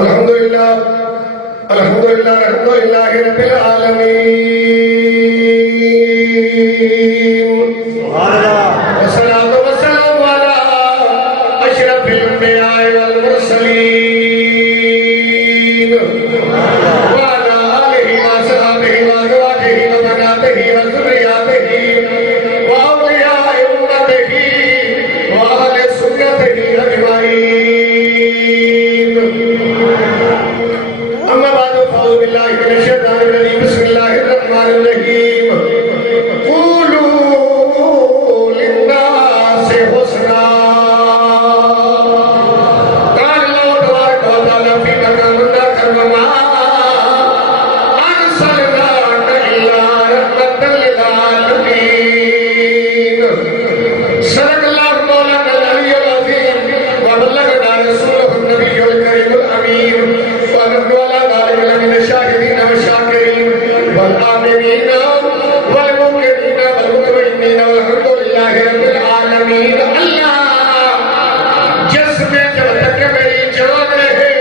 الحمدللہ الحمدللہ الحمدللہ رب العالمین والصلاة والسلام علی اشرف الانبیاء والمرسلین وعلی آلہ وصحبہ وازواجہ وبناتہ وذریاتہ واولیاء امتہ واہل سنتہ اجمعین. اما بعد فاعوذ باللہ من الشیطان الرجیم بسم اللہ الرحمن الرحیم. قولوا للناس حسنا قال اللہ تبارک و تعالی فی کلام وما ارسلناک الا رحمۃ للعالمین. صدق اللہ مولانا العلی العظیم وبلغنا رسولہ النبی الکریم الامین ونحن على ذلك لمن الشاهدين والشاكرين والآمنين والمؤمنين والمطمئنين والحمد لله رب العالمین. اللہ جس میں جب تک میری جان رہے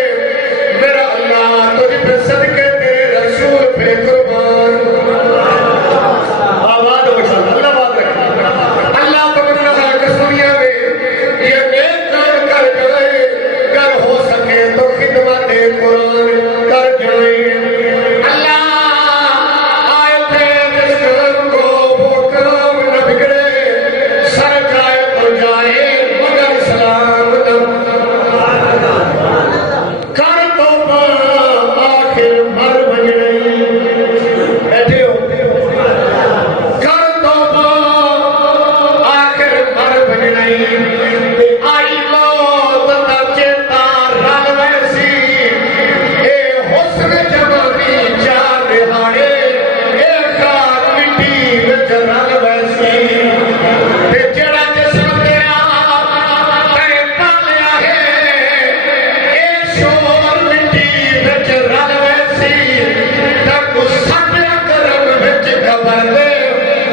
میرا اللہ تجھ پہ صدقے تیرے رسول پہ قربان. آباد ہو جائے اللہ بات رکھے. اللہ تمنا کہ دنیا میں یہ نیک کام کر جائے گر ہو سکے تو خدمت قرآن کر جائیں. اللہ آئے تھے جس کام کو وہ کام نہ بگڑے سر جائے تو جائے مگر سلام نہ کر توبہ آخر مر بجڑی. بیٹھے ہو کر توبہ آخر مر بجڑی. آئی موت تا چیتا رل ویسی اے حسن جوانی چار دہاڑے اے خار مٹی وچ رل ویسی. تے جڑا جسم تیرا تے پالیا ہے اے شور مٹی وچ رل ویسی. تک سب کرم وچ قبر دے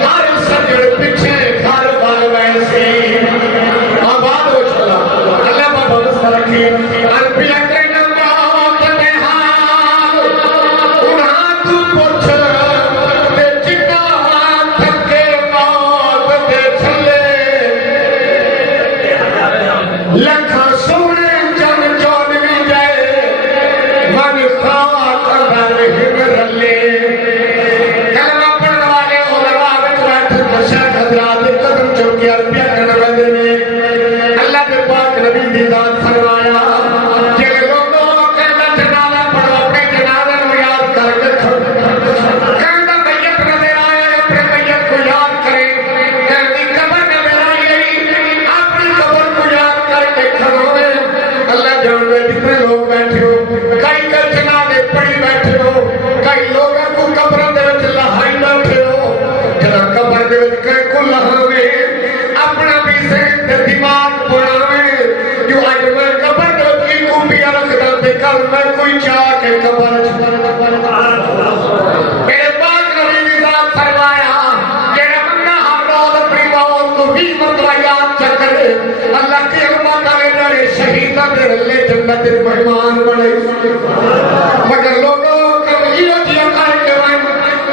ہر سجڑ پیچھے گھر بال ویسی. آباد ہو چلا اللہ بابا مستہ رکھی. انبیاء کے نمات دے حال انہاں تو پوچھ تے جنہ تھکے موت دے چھلے لکھا سونے جن چودویں جائے من خاک اندر ہم رلے. کلمہ پڑھنے والے علماء وچ بیٹھ مشاہد حضرات قدم چوکی انبیاء کے نمات دے اللہ کے پاک نبی دی ذات فرمایا کہ لوگوں کہنا جنازہ پڑھو اپنے جنازے کو یاد کر کے کہنا میت نظر آئے اپنے میت کو یاد کریں. کہنی قبر نظر آئی اپنی قبر کو یاد کر کے کھڑوے. اللہ جانوے جتنے لوگ بیٹھے ہو کئی کئی جنازے پڑھی بیٹھے ہو کئی لوگوں کو قبر دے وچ لہائی بیٹھے ہو. جنا قبر دے وچ کئی کو لہاوے اپنا بھی ذہن تے دماغ بناوے جو اج میں قبر دے وچ کی کوپیاں رکھدا تے کل میں کوئی چاہ کے قبر وچ میرے پاک نبی دی ذات فرمایا کہ بندہ ہر روز اپنی موت کو 20 مرتبہ یاد کرے اللہ کی امت والے لڑے شہیداں دے رلے جنت دے مہمان بنے. مگر لوگوں کم یہ جیا کر کے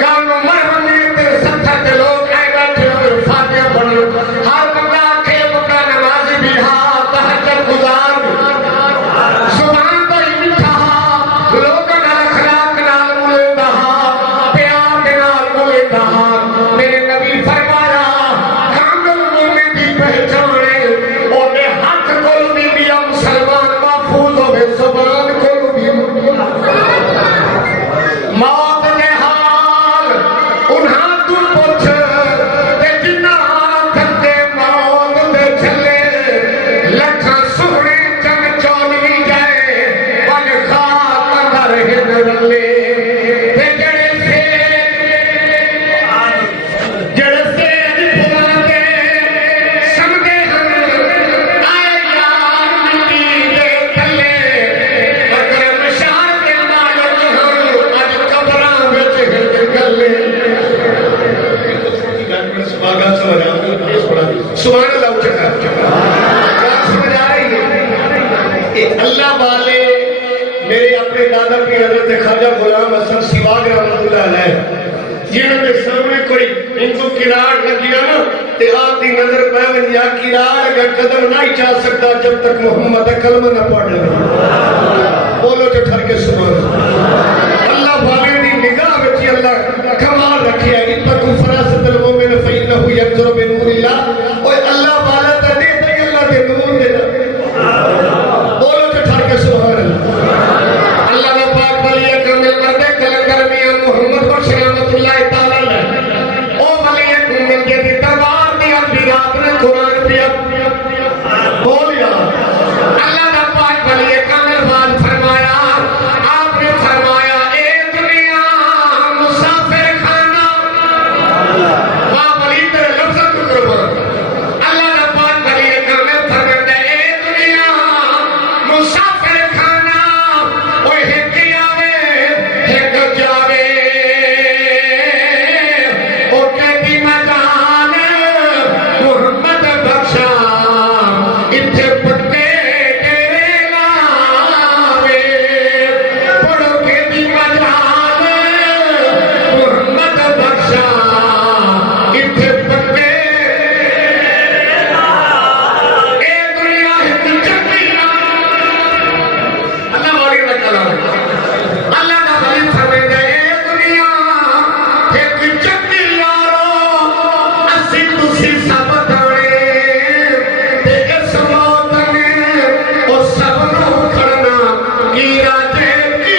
کانوں مرنے تے ستھر تے لوگ آئے بیٹھے ہوئے فاتحہ پڑھو. ہر بندہ کے بندہ نمازی بھی ہاں تہجد گزار زبان تو ہی میٹھا لوگوں نال اخلاق نال ملتا پیار کے نال ملتا. میرے نبی فرمایا کامل مومن دی پہچانے اونے ہاتھ کول بھی مسلمان محفوظ ہوئے زبان کول بھی میرے اپنے دادا کی حضرت خواجہ غلام حسن سیواگ رحمۃ اللہ علیہ جنہوں کے سامنے کوئی ان کو کراڑ کر دیا نا تے آپ دی نظر پہ یا کراڑ اگر قدم نہیں چاہ سکتا جب تک محمد کلمہ نہ پڑھ لے بولو جو ٹھر کے سبحان اللہ والے دی نگاہ وچ اللہ کمال رکھے ہے اتقوا فراست المؤمن فإنه ينظر بنور الله اور اللہ والا تے دے اللہ دے نور دے بولو جو ٹھر کے سبحان اللہ نے پاک ولی کامل مردے کلندر میاں محمد بخش رحمۃ اللہ تعالی علیہ او ولی کامل کے دربار میں اب رات نے قرآن پیا بولیا اللہ نے پاک ولی کامل بات فرمایا آپ نے فرمایا اے دنیا مسافر خانہ واہ ولی تیرے لفظ کو قربان اللہ نے پاک ولی کامل فرمایا اے دنیا مسافر خانہ او ایک آوے ایک جاوے او کہتی مکان محمد بخشا اتھے پٹے تیرے لاوے پڑھو کہتی مکان محمد بخشا اتھے پٹے اے دنیا ہے چکی اللہ والی کا کلام اللہ کا ولی فرمائے اے دنیا ایک چکی یارو اسی تسی سب دانے تے اس موت نے او سب نو کھڑنا کی راجے کی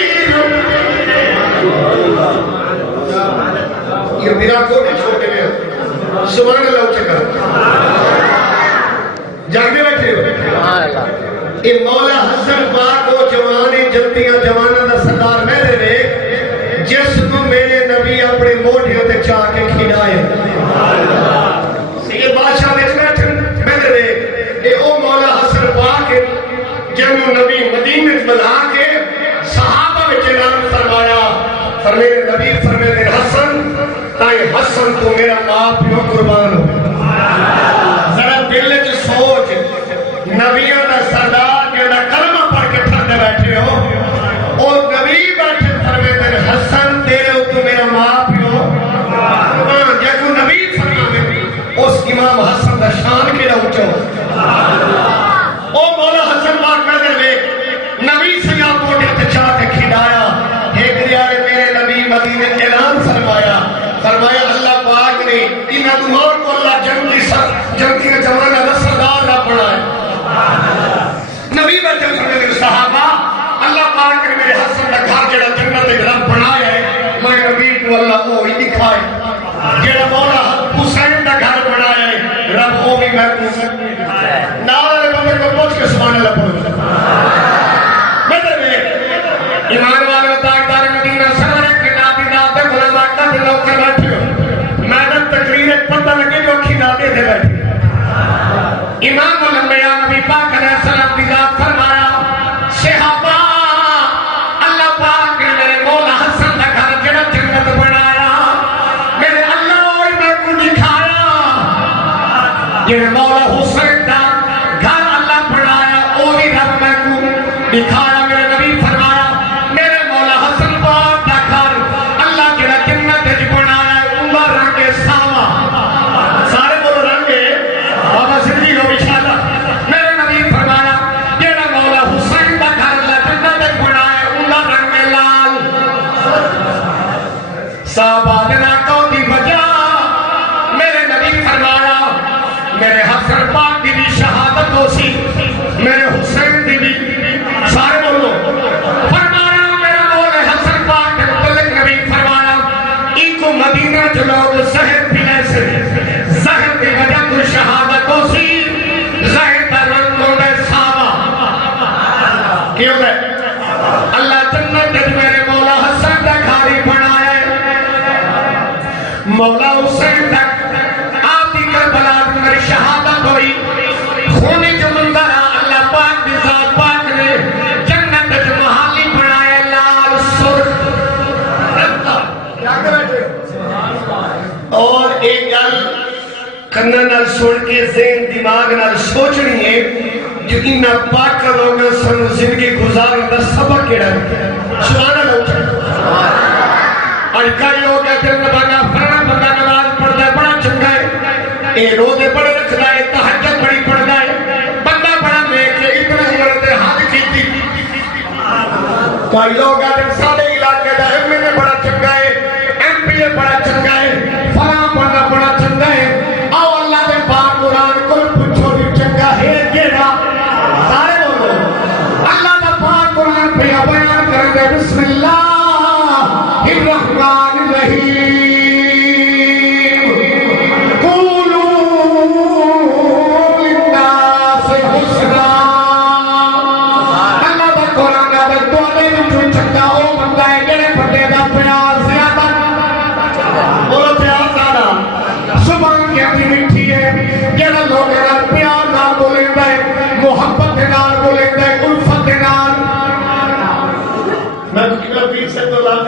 یہ میرا کو نہیں چھوٹے میں سبحان اللہ اچھے کر جاگے بیٹھے ہو یہ مولا حسن پاک وہ جوانے جلدیاں جوانا دا سردار میں دے رہے جس کو میرے نبی اپنے موٹھیوں تے چاہ کے کھڑائے یہ بادشاہ بیٹھے میں دے رہے یہ او مولا حسن پاک جنہوں نبی مدینہ بلا کے صحابہ میں اعلان فرمایا فرمیرے نبی فرمیرے حسن تائیں حسن تو میرا ماں پیو قربان ہو ذرا دل چ سوچ نبیوں دا سردار جڑا کلمہ پڑھ کے ٹھنڈے بیٹھے ہو اور نبی بیٹھے فرمیرے حسن تیرے تو میرا ماں پیو قربان جے کو نبی فرماوے اس امام حسن دا شان کیڑا اونچا او مولا حسن پاک میں دے نبی سے آپ موٹے تے چاہ کے کھڑایا ایک دیارے میرے نبی مدینے اعلان فرمایا اللہ پاک نے ان ادوار کو اللہ جنگی زمانہ کا سردار نہ بنائے نبی بیٹھے فرماتے صحابہ اللہ پاک نے میرے حسن کا گھر جڑا جنت کے رب بنایا ہے میں نبی کو اللہ وہ ہی دکھائے جڑا مولا حسین کا گھر بنایا ہے رب وہ بھی میں نعرہ بندے کو پہنچ کے سبحان اللہ پڑھو ایمان والے تاجدار مدینہ سارے کے نابی داتے غلام آقا دے لوگ کے بیٹھے ہو میں نے تقریر پتہ لگے جو کھی داتے دے بیٹھے امام الانبیاء نبی پاک علیہ السلام کی ذات فرمایا صحابہ اللہ پاک نے میرے مولا حسن کا گھر جڑا جنت بنایا میرے اللہ اور میں کو دکھایا یہ مولا حسین کا گھر اللہ بنایا اور بھی رب میں کو دکھایا میرے نبی فرمایا میرے مولا حسن پاک کا گھر اللہ جڑا جنت وچ بنایا عمر رنگ ساوا سارے بولو رنگ بابا زندگی ہو انشاءاللہ میرے نبی فرمایا جڑا مولا حسین کا گھر اللہ جنت وچ بنایا عمر رنگ لال صحابہ دنا کو دی وجہ میرے نبی فرمایا میرے حسن پاک دی بھی شہادت ہو سی میرے حسین دی بھی سارے بولو فرمایا میرا مولا حسن پاک کے متعلق نبی فرمایا ان کو مدینہ جو لوگ زہر پینے سے زہر کی وجہ کو شہادت ہو سی زہر کا رنگ ہونے ساوا کیوں ہے اللہ جنت جب میرے مولا حسن کا گھاری بنایا ہے مولا حسین تک آپ کی کربلا میری شہادت ہوئی خونی جو منظر اللہ پاک کی ذات پاک نے جنت جو محالی بنائے لال سرخ اور ایک گل کنن نال سن کے ذہن دماغ نال سوچنی ہے یقین پاک لوگ سن زندگی گزارنے کا سبق کیڑا ہے سبحان اللہ اور کئی لوگ کہتے ہیں بندہ فلانا بندہ نماز پڑھتا ہے بڑا چنگا ہے اے روزے بڑے رکھتا ہے تہجد بڑی پڑھتا ہے بندہ بڑا نیک ہے اتنا عمر تے حد کیتی کئی لوگ کہتے ہیں سارے علاقے دا ایم ایل اے بڑا چنگا ہے ایم پی اے بڑا چنگا ہے فلاں بندہ بڑا چنگا ہے آؤ اللہ دے پاک قرآن کو پوچھو بھی چنگا ہے کیڑا سارے بولو اللہ دا پاک قرآن پہ بیان کر دے بسم اللہ الرحمن الرحیم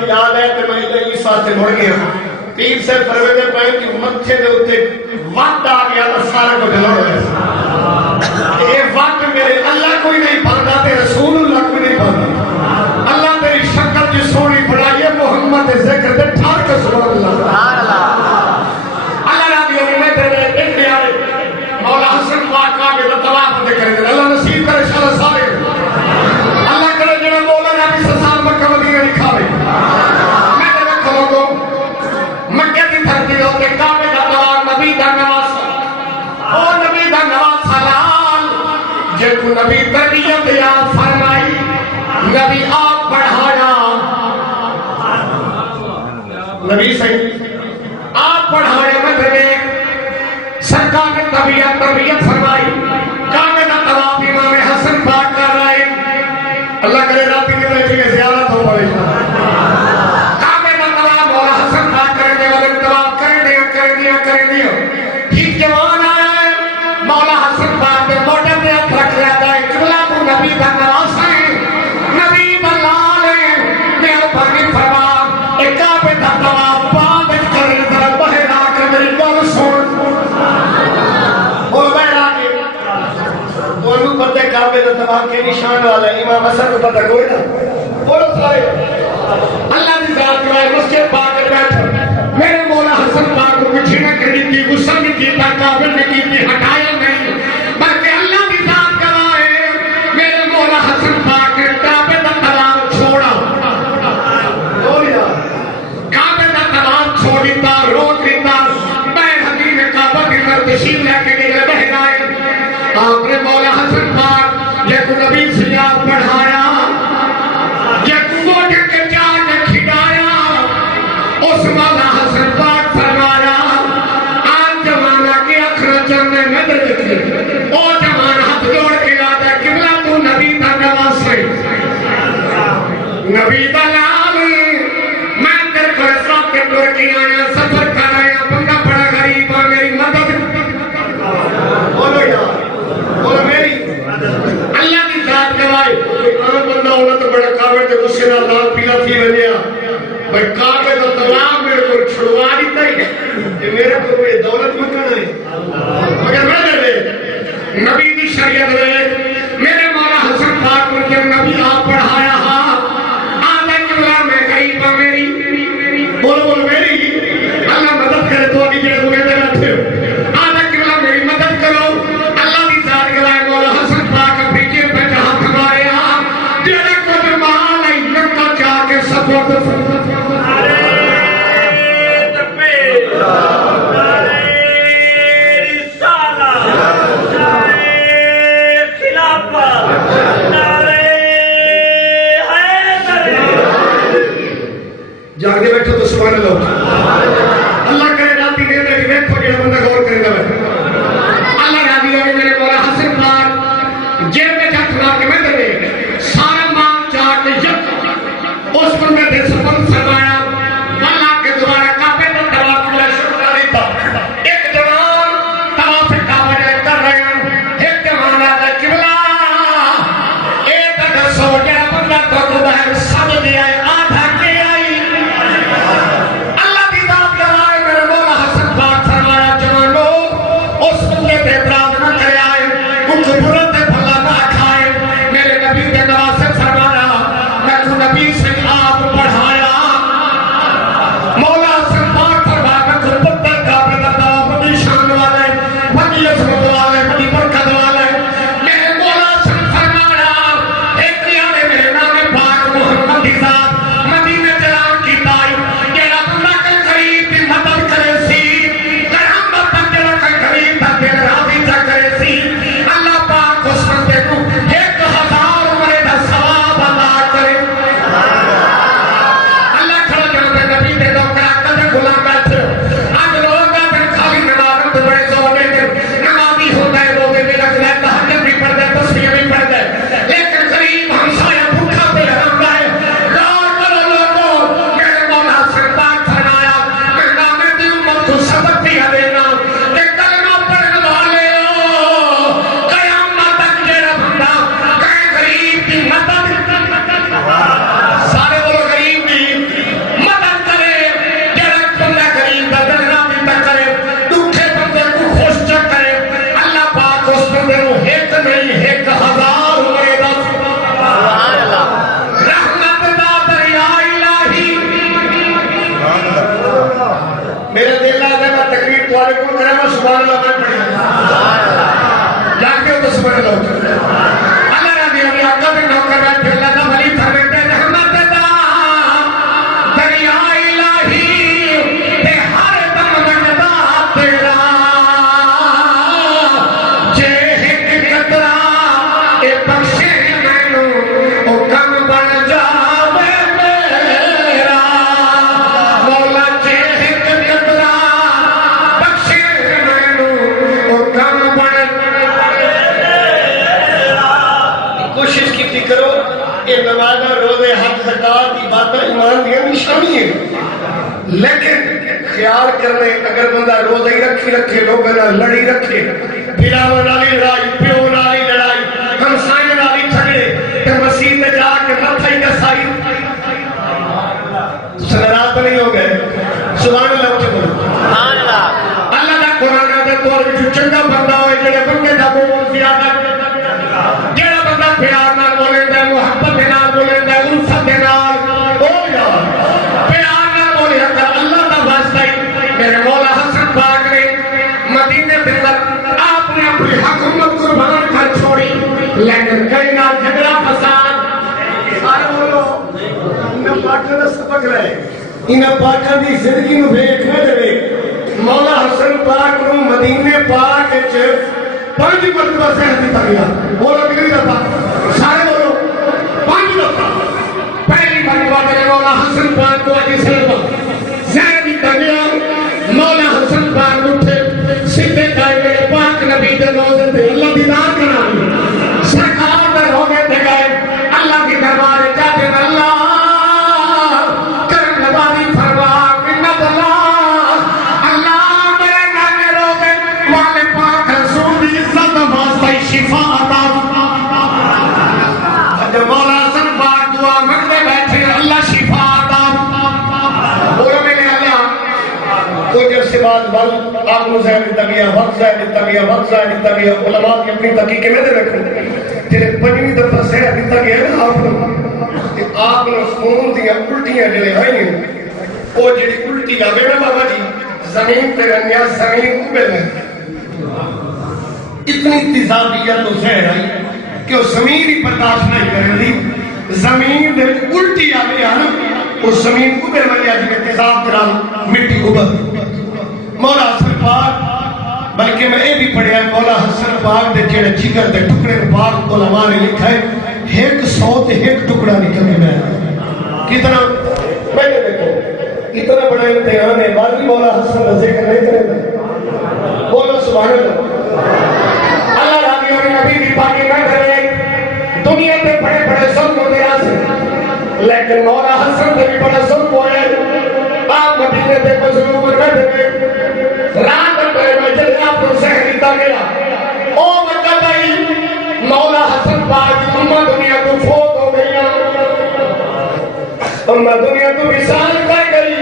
یاد ہے کہ میں اس واسطے مڑ گیا پیر سے پرویدے پائے کہ مکھے دے ہوتے وقت آ گیا تو سارا کو جلوڑ گیا یہ وقت میرے اللہ کوئی نہیں پڑھتا تے رسول اللہ کوئی نہیں پڑھتا اللہ تیری شکل جو سونی بڑھائی ہے محمد ذکر دے ٹھار کے سبحان اللہ اللہ رابی ہوئی میں تیرے ایک نیارے مولا حسن واقعہ میں طواف دے کرے اللہ نصیب کرے شاء سارے اللہ کرے جنہا مولا نبی سسان مکہ مدینہ لکھاوے مکہ کی دھرتی ہوتے کعبے کا طواف نبی دا نواز او نبی دا نواز حلال جے کو نبی تربیت یا فرمائی نبی آپ پڑھایا نبی صحیح آپ پڑھایا مدرے سرکار نے تربیت فرمائی کعبے کا طواف امام حسن پاک کر رہے اللہ کرے راتی کے لیے زیارت ہو پڑے ٹھیک جوان آیا ہے مولا حسن پاک دے موٹے پہ ہاتھ رکھ لیتا ہے قبلہ تو نبی کا نواز ہے نبی بلال ہے مہربانی فرما ایک کعبے دا طواف بعد کرے ذرا باہر آ کر میری گل سن بول باہر آ کے دونوں پتے کعبے دا طواف کے نشان والا امام حسن کو پتہ کوئی نہ بولو سارے اللہ کی ذات کے مسجد پاک میں بیٹھا میرے مولا حسن پاک کو کچھ نہ کرنی تھی غصہ نہیں کیتا کافر نہیں کیتی ہٹایا نہیں بلکہ اللہ کی ذات کرائے میرے مولا حسن پاک نے کعبے کا طواف چھوڑا کعبے کا طواف چھوڑتا روک دیتا بیر حدیث کعبہ کی طرف تشریف لے کے گئے بہن آئے آپ نے مولا حسن پاک یہ کو نبی سے یاد پڑھایا یہ کو موٹے کے چار نے کھڑایا اس مولا حسن پاک فرمایا آج زمانہ کی اخراجہ میں نظر دکھے او جوان ہاتھ جوڑ کے لاتا ہے قبلہ تو نبی تا نواز سے نبی دلال میں تیرے کو اسلام کے دور کی آیا سفر کر آیا بندہ بڑا غریب ہے میری مدد بولو یار بولو میری اللہ کی ذات گواہی کوئی عام بندہ ہونا تو بڑا کاوڑ تے غصے نال لال پیلا تھی ونیا بھائی کعبے کا طواف میرے کو چھڑوا دیتا ہی کہ میرے کو کوئی دولت مکانا ہے مگر میں دے نبی دی شریعت میں میرے مولا حسن پاک کو جب نبی آپ پڑھایا ہاں آدھا قبلہ میں غریب ہوں میری بولو بولو میری اللہ مدد کرے تو آگے جڑے ہوئے دے رکھتے ہو آدھا قبلہ میری مدد کرو اللہ دی ذات گوائے مولا حسن پاک اپنی جیب پہ جہاں ہمارے ہاں جڑے کو درمان ہے نکا چاہ کے سپورٹ جاگے بیٹھو تو سبحان اللہ اللہ کرے راتی دے دے دیکھو جڑا بندہ غور کرے گا اللہ راضی ہوئے میرے مولا حسن پاک جیب میں جھٹ مار کے میں دے سارا مال چاہ کے جب اس کو میں دے سفر سرمایا والا کے دوبارہ کعبے میں طواف کیا شروع کر دیتا ایک جوان طواف کعبہ جائے کر رہے ہیں ایک جوان آتا ہے قبلہ ایک دسو جڑا بندہ تو باہر سب دیا ہے آدھا کے آئی اللہ کی ذات گواہ میرے مولا حسن پاک فرمایا جوانو حدیث سے آپ پڑھایا مولا سرکار فرماتا کہ پتہ کعبے کا طواف بڑی شان والے بڑی عظمت والے بڑی برکت والے میرے مولا سے فرمایا ایک یاد میرے نام پاک محمد کی ذات مدینے جلال کی تائی جڑا بندہ کے قریب کی مدد کرے سی قیامت تک جڑا کے قریب تک دل راضی تک کرے سی اللہ پاک اس بندے کو 1000 عمرے کا ثواب عطا کرے اللہ کھڑا جاندے نبی دے دو کرا کدے غلام بیٹھے آج لوگ بیٹھے خالی نماز تو بڑے زور دے نمازی ہوتا ہے روزے بھی رکھ لے تہجد بھی پڑھ دے تسبیح بھی پڑھ دے لیکن غریب ہمسایہ بھوکا پہ رہتا ہے غور کرو لوگوں میرے مولا سرکار فرمایا میں نامے دی امت کو سبق دیا دینا کہ کلمہ پڑھنے والے ہو قیامت تک جڑا بندہ کہیں غریب کی مدد سارے وہ غریب کی مدد کرے جڑا بندہ غریب کا دل راضی تک کرے دکھے بندے کو خوش چک کرے اللہ پاک اس بندے کو ایک نہیں 1000 عمرے دا رحمت دا دریا الہی میرے دل آ گیا میں تقریر تمہارے کو کرے میں سبحان اللہ میں پڑھی جاتے ہو تو سبحان اللہ اللہ رضی اللہ آقا بھی نوکر بیٹھے اللہ کا ولی فرماتے ہیں رحمت دا دریا الہی تے ہر دم بندا تیرا جے ایک قطرہ اے بخشے مینوں او کم بن جاوے میرا مولا جے ایک قطرہ بخشے مینوں او کم بن کوشش کی کرو یہ نماز روزے حج زکات عبادت ایمان دی نشانی ہے لیکن خیال کرنے اگر بندہ روزہ ہی رکھے لوگوں نال لڑی رکھے بھراواں نال لڑائی پیو نال لڑائی ہمسائے نال جھگڑے تے مسیح تے جا کے متھا ہی کسائی سنرات نہیں ہو گئے سبحان اللہ اٹھ بولو سبحان اللہ اللہ دا قرآن دے طور وچ چنگا بندہ ہوئے جڑے بندے دا بول زیادہ جڑا بندہ پیار نال بولیندا ہے محبت دے نال بولیندا ہے الفت دے نال او یار پیار نال بولیا کر اللہ دا واسطہ ہی میرے مولا حسن پاک نے مدینے دے اندر آپ نے اپنی حکومت قربان کر چھوڑی لیکن کئی نال جھگڑا فساد سارے بولو انہاں پاکاں دا سبق رہے انہاں پاکاں دی زندگی نو ویکھ نہ دے مولا حسن پاک نو مدینے پاک وچ 5 مرتبہ زہر دتا گیا بولو کتنی دفعہ سارے بولو 5 دفعہ پہلی مرتبہ میرے مولا حسن پاک کو اجی سلمہ زہر دتا گیا مولا حسن پاک اٹھے سیدھے گئے میرے پاک نبی دے روزے تے اللہ دیدار کرائی سرکار دے روزے تے گئے اللہ کی دربار جاتے اللہ کرم نوازی فرما منت اللہ میرے نانے روزے والے پاک رسول دی عزت واسطے شفا عطا جب مولا حسن پاک دعا منگتے بیٹھے اللہ شفا عطا بولو میرے اللہ کوئی جب سے بعد آپ کو زہر دیتا گیا وقت زہر دیتا گیا علماء کی اپنی تحقیق میں دے رکھو تیرے 5ویں دفعہ زہر دیتا گیا نا آپ نے خون دیا الٹیاں جڑے آئی ہیں وہ جڑی الٹی آوے نا بابا جی زمین تے رنیا زمین ابل ہے اتنی تیزابیت تو زہر آئی کہ وہ زمین ہی برداشت نہیں کرے دی زمین دے الٹی آوے نا وہ زمین ابل والی آج کے تیزاب کرام مٹی ابل مولا حسن پاک بلکہ میں یہ بھی پڑھیا ہے مولا حسن پاک دے جڑے جگر دے ٹکڑے پاک علماء نے لکھا ہے 100 تے 1 ٹکڑا نکل کے میں کتنا میں نے دیکھو اتنا بڑا امتحان ہے باقی مولا حسن رضی کا نہیں کرے بولو سبحان اللہ اللہ راضی اور نبی دی پاکی نہ کرے دنیا تے بڑے بڑے ظلم ہوتے ہیں لیکن مولا حسن تے بھی بڑا ظلم ہوئے آپ مدینے تے مظلوم نہ دے رات پہ وجہ آپ کو زہر دیتا گیا او وجہ بھائی مولا حسن پاک امہ دنیا کو فوت ہو گئی امہ دنیا کو وصال کر گئی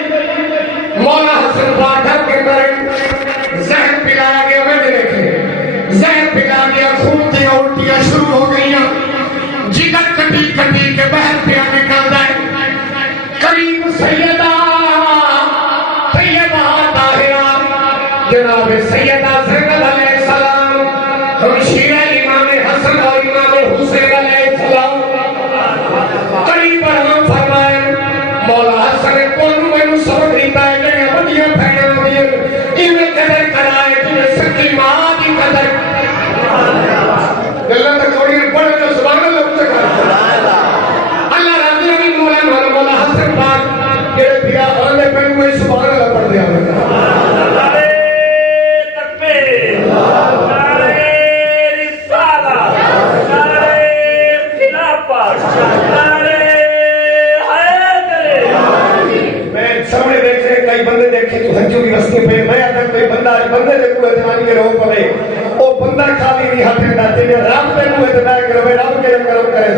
مولا حسن پاک گھر کے اندر زہر پلایا گیا میں دیکھے زہر پلا گیا خون دیا الٹیاں شروع ہو گئی جگر کٹی کٹی کے بہر پیا نکل جائے ہنجو کی رستے پہ میں اگر کوئی بندہ بندے دے کو اعتمادی کے رو پڑے وہ بندہ خالی نہیں ہاتھ نہ تے رب دے کو اعتماد کرے رب کے کرم کرے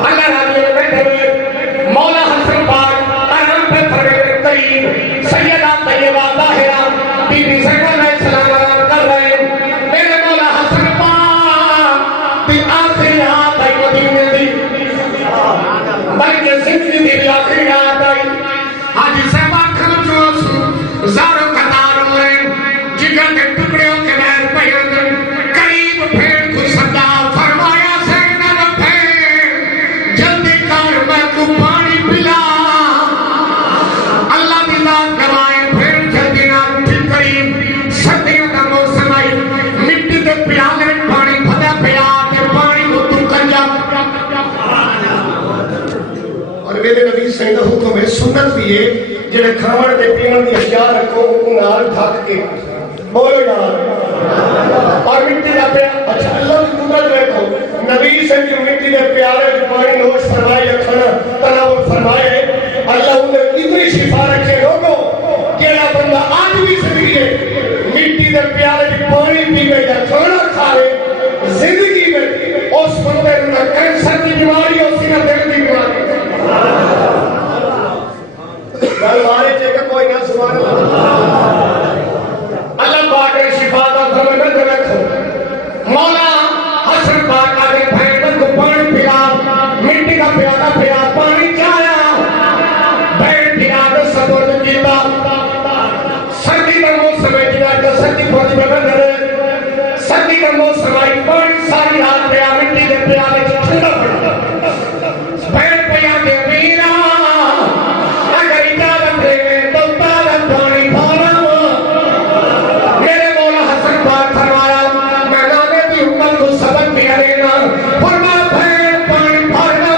اللہ راضی ہے بیٹھے مولا حسن پاک آرام پہ پرویز کریم سیدہ طیبہ طاہرہ بی بی زینب علیہ السلام آرام کر رہے ہیں میرے مولا حسن پاک دی آخری آت آئی مدینے دی بلکہ زندگی دی آخری آت آئی حاجی صاحبہ کھلچو زاروں قطار ہوئے جگر کے ٹکڑوں کے بیر پہن قریب پھیر کو صدا فرمایا زینب پھیر جلدی کر میں کو پانی پلا اللہ دی ذات گوائے پھر جلدی نہ ٹھیک قریب سردیوں کا موسم آئی مٹی کے پیالے پانی بھدا پیا کے پانی کو تو کنجا اور میرے نبی صلی اللہ حکم ہے سنت بھی ہے جڑے کھاون تے پیون دی اشیاء رکھو نال ڈھک کے بولو یار اور مٹی کا پیا اچھا اللہ کی قدرت دیکھو نبی سے جو مٹی کے پیالے میں پانی نوش فرمائے رکھنا تناول فرمائے اللہ انہیں اتنی شفا رکھے لوگوں کیڑا بندہ آج بھی زندگی ہے مٹی کے پیالے میں پانی پیوے یا کھانا کھائے زندگی میں اس بندے نہ کینسر کی بیماری ہو سی نہ دل کی بیماری گل مارے چاہے کوئی نہ سبحان اللہ پاک نے شفا دا فرمان دے رکھو مولا حسن پاک آگے بھینڈن کو پانی پیا مٹی کا پیالہ پیا پانی چایا بھینڈ پیا دے سبور کیتا سردی کا موسم ہے جدا جو سردی پہنچ میں بندر سردی کا موسم آئی پانی ساری رات پیا مٹی کے پیالے ٹھنڈا پڑا بھینڈ پیا دے میرا اگر اجازت دے تو تارا پانی پانا میرے مولا حسن پاک فرمایا میں نانے دی امت کو سبق دیا دینا فرما بھینڈ پانی پھرنا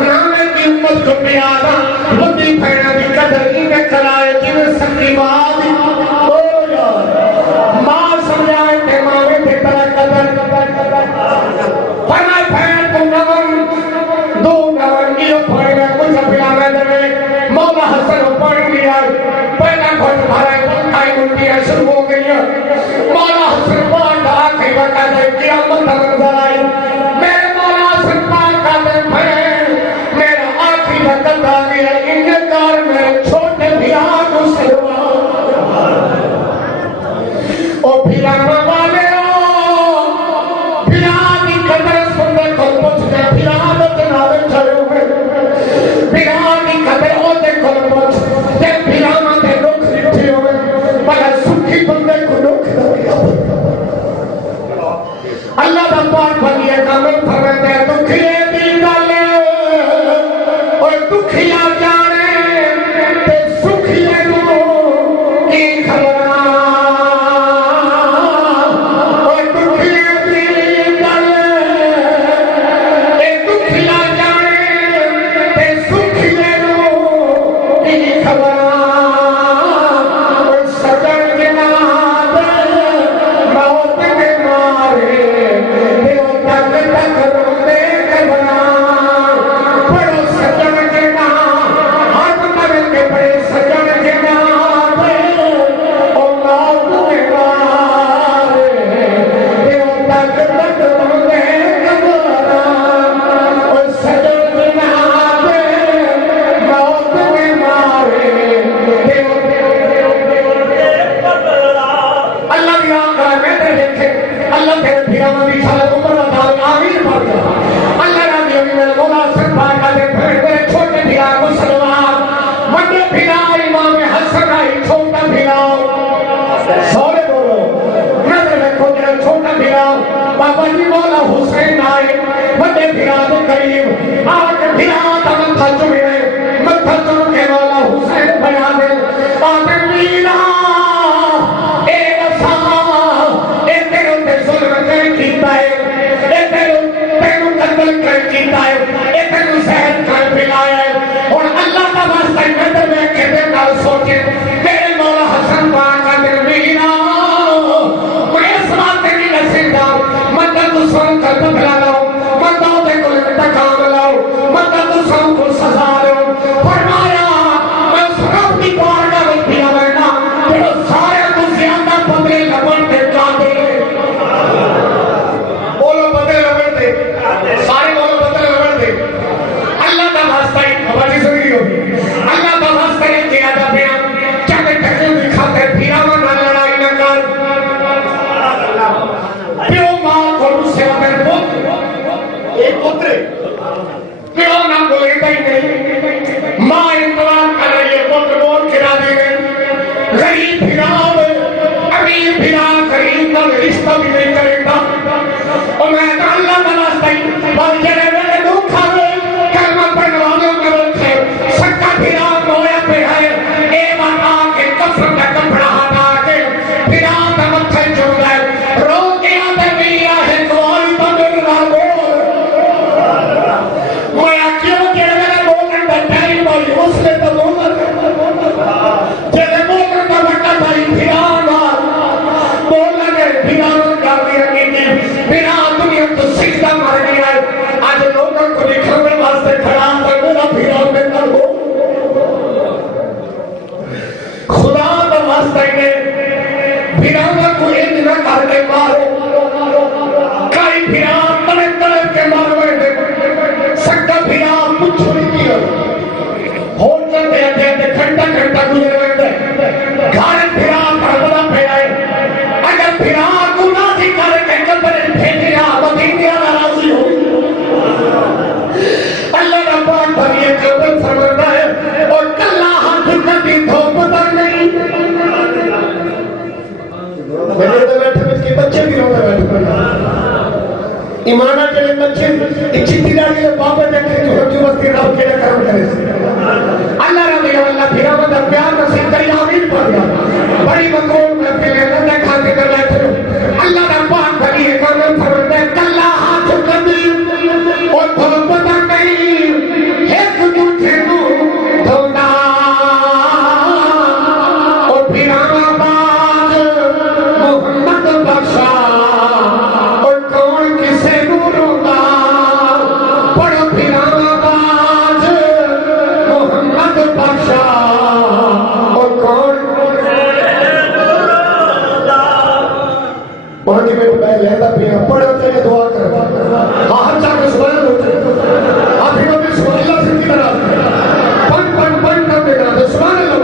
نانے دی امت کو پیادا لدی پھینا دی قدر انہیں کرائے جنہیں سکی بات ماں سمجھائے تے مانے تے طرح قدر فرما بھینڈ کو نون دو نون کیوں پھینا کچھ پیادا دے مولا حسن پانی لیا پہلا گھٹ بھرے آئی ملکیاں شروع ہو گئی مولا حسن پاک آخری وقت ہے قیامت منظر آئی میرے مولا حسن پاک آتے بھائی میرا آخری وقت آ گیا انہیں کار میرے چھوٹے بھیا کو سلوا او بھیا والے ہو بھیا کی قدر سننے کو پوچھ گئے بھیا تو جنابے چھڑے ہوئے بھیا کی قدر ہوتے کو پوچھ تے بھیا ماتے لوگ رکھے ہوئے مگر سکھی بندے کو لوگ اللہ دا پاک بھلیے کامل فرمائے دے دکھیے دل ڈالے اور دکھیا جانے تے سکھیے نو کی خبرہ اور دکھیے دل ڈالے تے دکھیا جانے تے سکھیے نو کی خبرہ اور سجن جناب موت کے مارے دیو تک تک روندے کربلا پڑھو سجن جناب ہاتھ مرن کے پڑے سجن جناب او موت کے مارے دیو تک تک روندے کربلا اور سجن جناب موت کے مارے اللہ بھی آقا ہے میں نے دیکھے اللہ تیرے بھیران بھی سالت عمر بتاؤ آمین پڑھ گیا اللہ رضی ابھی میں مولا حسن پاک آتے پھر میرے چھوٹے بھیران کو سلوات مڈے بھیران امام حسن آئی چھوٹا بھیران سورے بولو نظر میں کھو جنہ چھوٹا بھیران بابا جی مولا حسین آئے مڈے بھیران کے قریب آج بھیران کا متھا چوئے متھا چوئے مولا حسین بیان دے آتے میرا اے وفا اے تیروں تے ظلم کر کیتا ہے اے تیروں قتل کر کیتا ہے اے تیروں زہر کر پلایا ہے اور اللہ کا واسطہ نظر میں کہتے نال سوچے میرے مولا حسن پاک کا دل میرا میں اس بات نہیں نسیدہ مدد سن کر بدلا لاؤ مدد دے کل تکام لاؤ مدد سن دیتا ہی نہیں. ماں انتظار کر رہی ہے پتر بول کے راضی نہیں. غریب پھرا امیر پھرا غریب کا رشتہ بھی نہیں کرے گا. اور میں اللہ کا واسطہ ہی بل جڑے میرے دکھ کھاوے کلمہ پڑھنے والوں کے روکے سکا پھرا مویا پہ ہے اے بتا کے کفن کا کپڑا ہٹا کے پھرا کا متھے چوم گئے رو کے آتے میا ہے دعائی تو میرے نال بول مویا کیوں کہ میرے بولن کا ٹائم ہوئی اس نے تو بولن جیسے بولن کا وقت بھائی پھرا بولن پھرا کا پھرا دنیا تو سجدہ مر گیا ہے. آج لوگوں کو دکھانے واسطے کھڑا تھا میرا پھرا میں کر ہو خدا کا واسطے نے پھرا کو ایک نہ کر کے مارو کئی پھرا تڑے تڑے کے ماروے دے سکتا پھرا کچھ نہیں کیا ہون چلتے ہیں گھنٹہ گھنٹہ گزر رہے تھے گھر پھرا کربلا پہ آئے اگر پھرا گناہ تھی کر کے قبر پھینکیا مدینہ ناراضی ہو اللہ رب بھری قبر فرماتا ہے اور کلا ہاتھ کبھی دھوپتا نہیں. میرے تو بیٹھے اس کے بچے بھی رونے بیٹھے ایمانہ کے بچے اچھی داری کے بابا دیکھے جو ہم جو وقتی رب کے لئے کرم کرے سے اللہ رضی اللہ پھرا مدہ پیار نصیب کری آمین پڑھ گیا بڑی مقرون میں پہلے اللہ نے کھاتے کر بیٹھے اللہ نے پاک بھلی ہے کرم فرماتا ہے کلا ہاتھ کبھی اور دھوپتا نہیں ایک دوٹھے دو دھونا اور پھرا باز محمد بخشا اور کون کسے نوروں کا پڑھو پھرا باز محمد بخشا اور کون وہاں کی میں بھائی لہتا پیا پڑھو چلے دعا کر ہاں چاہ کے سبحان ہوتے آپ ہی نبی سبحان اللہ سے کی طرح پن کر دے گا سبحان اللہ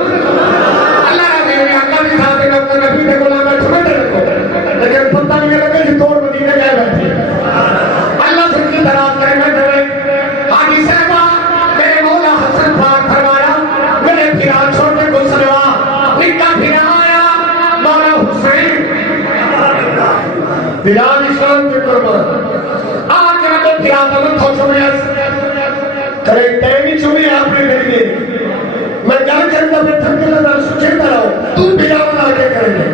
اللہ رضی اللہ کی ذات نبی نبی نے غلام بیٹھ بیٹھے رکھو لیکن پتہ نہیں لگے کہ توڑ مدینہ گئے بیٹھے اللہ سے کی طرح کرے بیٹھے ہوئے حاجی صاحبہ میرے مولا حسن پاک فرمایا میرے پھرا چھوٹے کو سلوا نکا پھرا آیا مولا حسین بلال اسلام کے قربان آج میں پھرا دمن تھو چومیا کرے ٹینگی چومیا آپ نے دیکھئے میں جان چلتا میں تھنکے لگا سچھتا رہا تو پھرا بنا کے کریں گے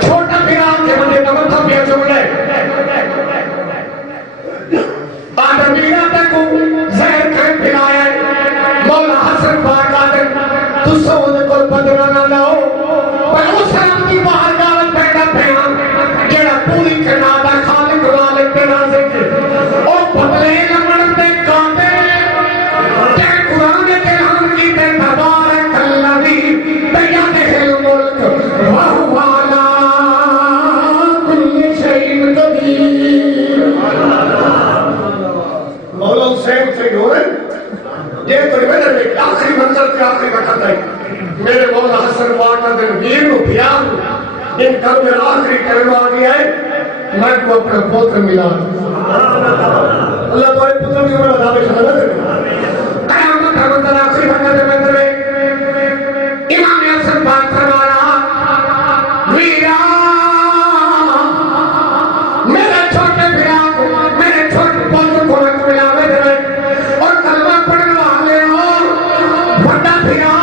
چھوٹا پھرا کے مجھے دمن تھا پھرا چوم لے آج میرا تک زہر کھائیں پھرایا مولا حسن پاک آدھے تو سونے کو بدرانا لاؤ پر اس رام کی باہر گاوت پیدا پیان جڑا پوری کرنادا خالق والک کے نازے کے اور بدلے لمن دے کانٹے تے قرآن کے ہم کی تے تبارک اللہ بیان الملک وہو علا کل شیء قدیر. مولا حسین سے گورن یہ تو میرے میں آخری منظر کے آخری وقت ہے میرے مولا حسن پاک کا دن ویر نو پیار ان کل میں آخری کلمہ آ گیا ہے میں کو اپنا پوتر ملا اللہ تمہارے پتر بھی ہمیں عذاب شہادت ہے قیامت رحمت آخری وقت میں امام حسن پاک فرمایا ویرا میرے چھوٹے بھیا کو میرے چھوٹے پوتر کو میں ملا میں اور کلمہ پڑھنے والے اور بڑا بھیا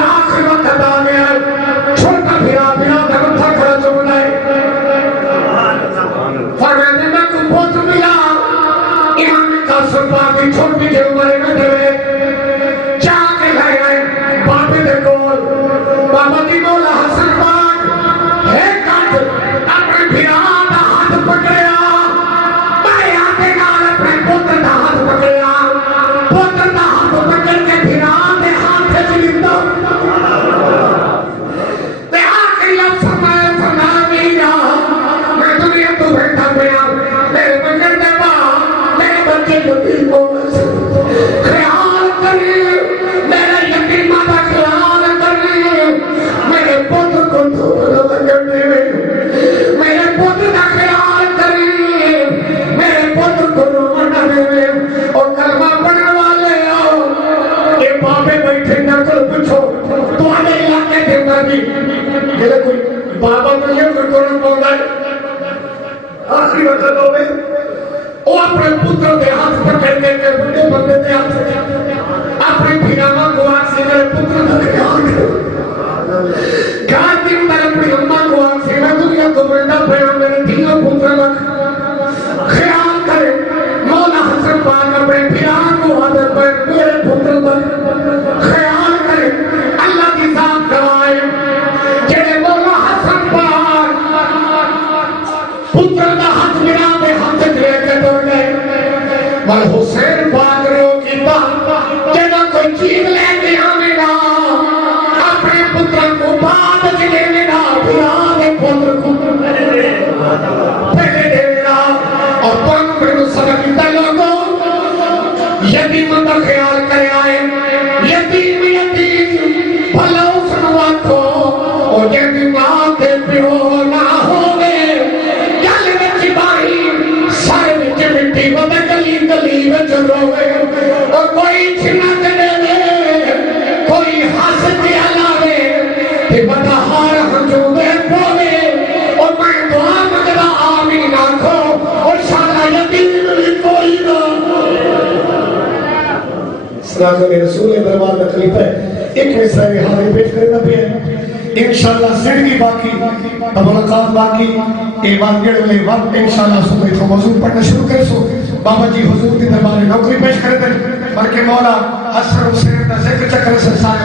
آخری وقت آ گیا چھوٹا بھیا بھیا دھرم تھا کھڑا چمنا ہے فرماتے میں کو پوتر ملا امام قاسم پاک یہ کوئی بابا میں یہ کرنا پڑتا ہے آخری وقت ہوئے وہ اپنے پتر دے ہاتھ پر کہتے کہ بڑے بندے دے ہاتھ اپنے پھراما کو آنکھ سے میرے پتر دے خیال کرو کہاں دن میں اپنی اممہ کو آنکھ سے میں دنیا کو بردہ پیام میرے دھیوں پتر لکھ خیال کرے مولا حسن پاک اپنے پھران کو حاضر پر میرے پتر لکھ خیال کرے اللہ کی ذات گوائے جنہیں مولا حسن پاک پتر دا ہاتھ میرا دے ہاتھ لے کے دوڑ گئے بل حسین پاک رو کی بات جنہاں کوئی چیز لے کے آنے گا اپنے پتر کو بعد چلے گا بھیا دے پتر کو پہلے دے گا اور قرآن پر صدق لوگوں یتیم کا خیال کرے آئے یتیم بھلا اس نوات کو اور یتیم آتے پیو نہ ہوئے گل وچ بائی سارے وچ مٹی ودا گلی گلی وچ روے اور کوئی چھنا دے کوئی ہس دیا لاوے کہ بڑا ہار ہنجو دے پوے اور میں دعا مگلا آمین آنکھو اور شالا یتیم کوئی نہ سراغ رسول دربار میں خلیفہ ہے ایک مصرع حاضر پیش کرنا بھی ہے انشاءاللہ زندگی باقی ملاقات باقی ایوان گڑھ لے وقت انشاءاللہ صبح تو موضوع پڑھنا شروع کر سو بابا جی حضور کی دربار میں نوکری پیش کرتے بلکہ مولا حسن حسین کا ذکر چکر سے سارے